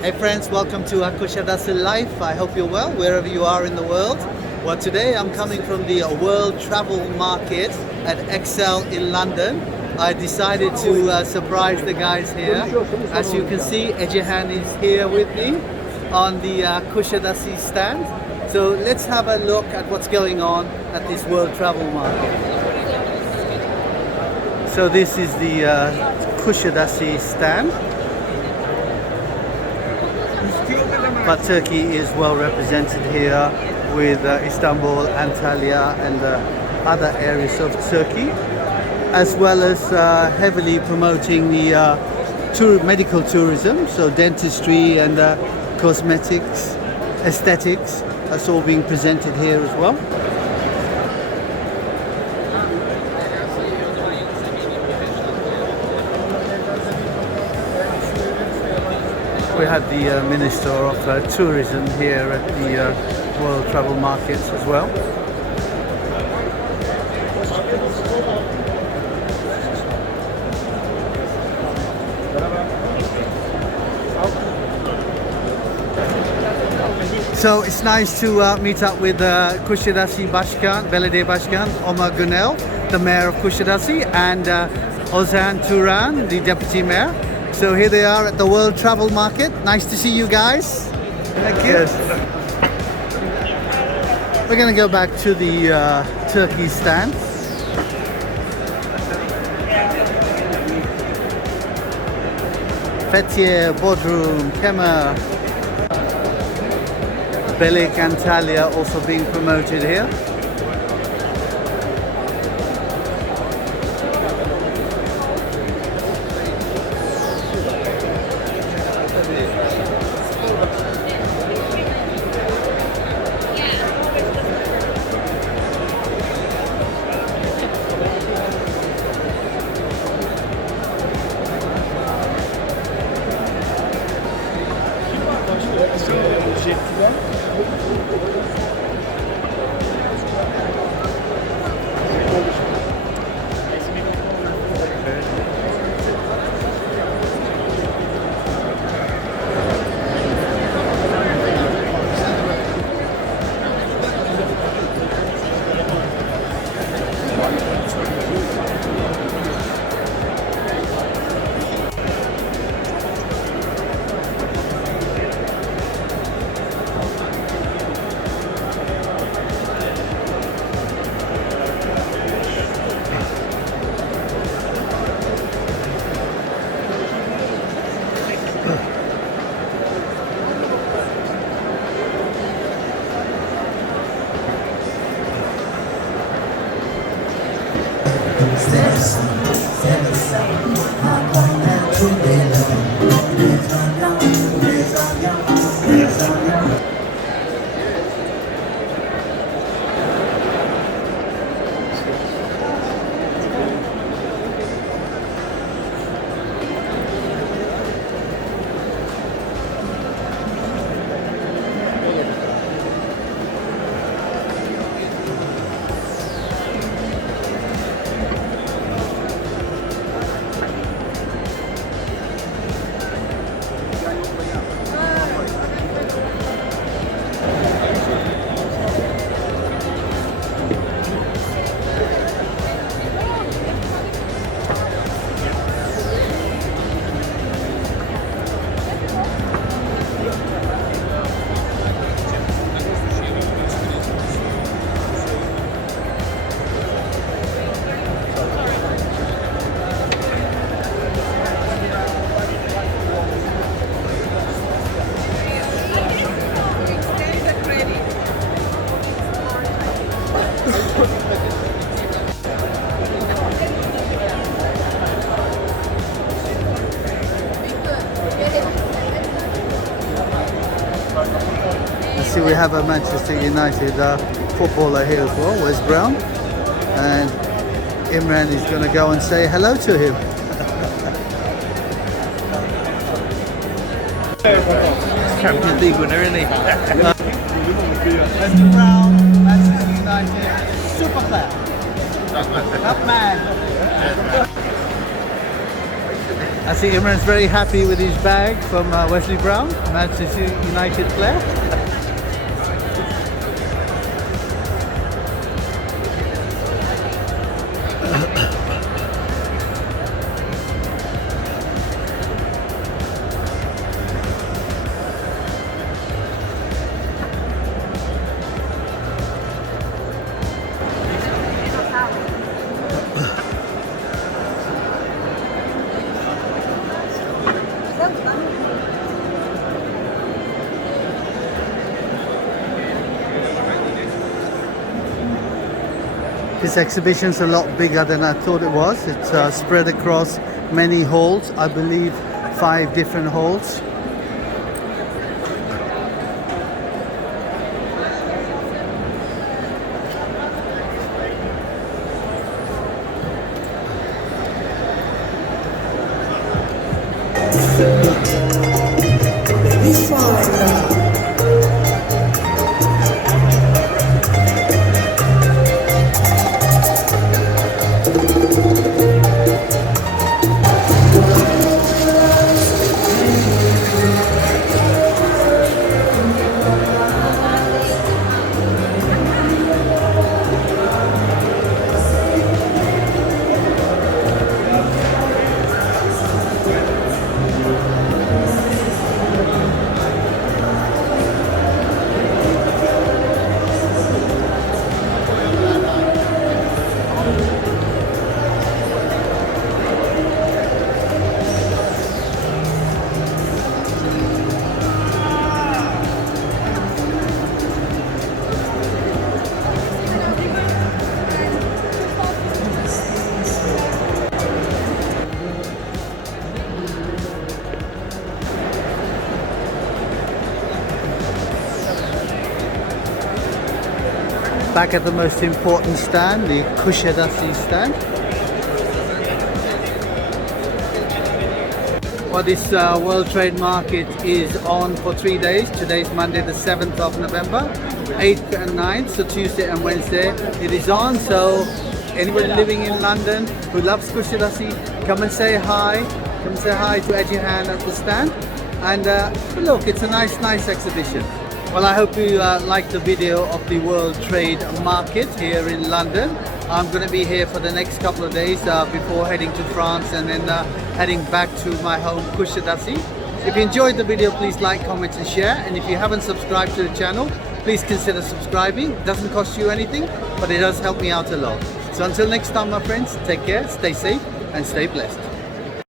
Hey friends, welcome to Kusadasi Life. I hope you're well wherever you are in the world. Well, today I'm coming from the World Travel Market at Excel in London. I decided to surprise the guys here. As you can see, Aegean is here with me on the Kusadasi stand. So let's have a look at what's going on at this World Travel Market. So this is the Kusadasi stand. But Turkey is well represented here with Istanbul, Antalya and other areas of Turkey, as well as heavily promoting the medical tourism, so dentistry and cosmetics, aesthetics, that's all being presented here as well. We had the Minister of Tourism here at the World Travel Markets as well. So it's nice to meet up with Kusadasi Başkan, Belediye Başkan Omar Gunel, the Mayor of Kusadasi, and Ozan Turan, the Deputy Mayor. So here they are at the World Travel Market. Nice to see you guys. Thank you. Yes. We're going to go back to the Turkey stand. Fethiye, Bodrum, Kemer, Belek, Antalya also being promoted here. We have a Manchester United footballer here as well, Wes Brown, and Imran is going to go and say hello to him. Champions League winner, isn't he? Wes Brown, Manchester United, super player, top man. I see Imran's very happy with his bag from Wesley Brown, Manchester United player. This exhibition's a lot bigger than I thought it was. It's spread across many halls, I believe 5 different halls. Back at the most important stand, the Kusadasi stand. Well, this World Trade Market is on for 3 days. Today's Monday the 7th of November, 8th and 9th, so Tuesday and Wednesday it is on. So anybody living in London who loves Kusadasi, come and say hi. Come and say hi to Aegean at the stand. And look, it's a nice exhibition. Well, I hope you liked the video of the World Trade Market here in London. I'm going to be here for the next couple of days before heading to France and then heading back to my home Kusadasi. If you enjoyed the video, please like, comment and share. And if you haven't subscribed to the channel, please consider subscribing. It doesn't cost you anything, but it does help me out a lot. So until next time, my friends, take care, stay safe and stay blessed.